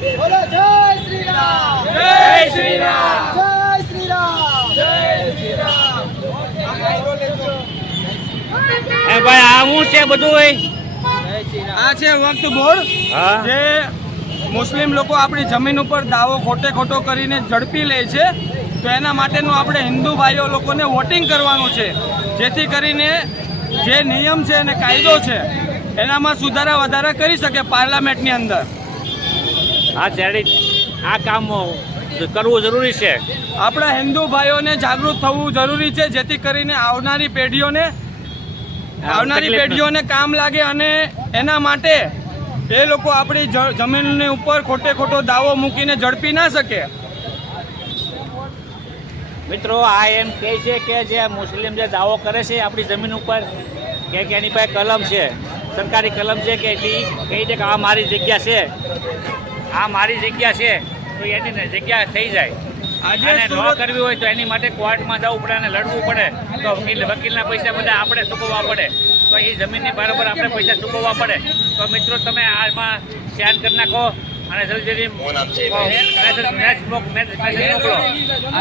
બોલો જય શ્રી રામ જય શ્રી રામ જય શ્રી રામ જય શ્રી રામ એ ભાઈ આ હું છે બધું આ છે વક્ત બોર્ડ જે મુસ્લિમ લોકો આપણી જમીન ઉપર દાવો ખોટે ખોટો કરીને ઝડપી લે છે. તો એના માટેનું આપણે હિન્દુ ભાઈઓ લોકોને વોટિંગ કરવાનું છે. જેથી કરીને જે નિયમ છે અને કાયદો છે એનામાં સુધારા વધારા કરી શકે પાર્લામેન્ટની અંદર. આ ત્યારે આ કામ કરવું જરૂરી છે. આપણા હિન્દુ ભાઈઓને જાગૃત થવું જરૂરી છે જેથી કરીને આવનારી પેઢીઓને આવનારી પેઢીઓને કામ લાગે અને એના માટે એ લોકો આપણી જમીનની ઉપર ખોટે ખોટો દાવો મૂકીને ઝડપી ના શકે. મિત્રો આ એમ કહે છે કે જે મુસ્લિમ જે દાવો કરે છે આપણી જમીન ઉપર કે એની પાસે કલમ છે સરકારી કલમ છે કે એટલી કહી દે કે આ મારી જગ્યા છે. આ મારી જગ્યા છે તો એની જગ્યા થઈ જાય. અને ન કરવી હોય તો એની માટે કોર્ટમાં જવું પડે અને લડવું પડે. તો વકીલ વકીલના પૈસા બધા આપણે ચૂકવવા પડે. તો એ જમીનની બરાબર આપણે પૈસા ચૂકવવા પડે. તો મિત્રો તમે આમાં ધ્યાન કરી નાખો અને જલ્દી જલ્દી મેસેજ મોકલો.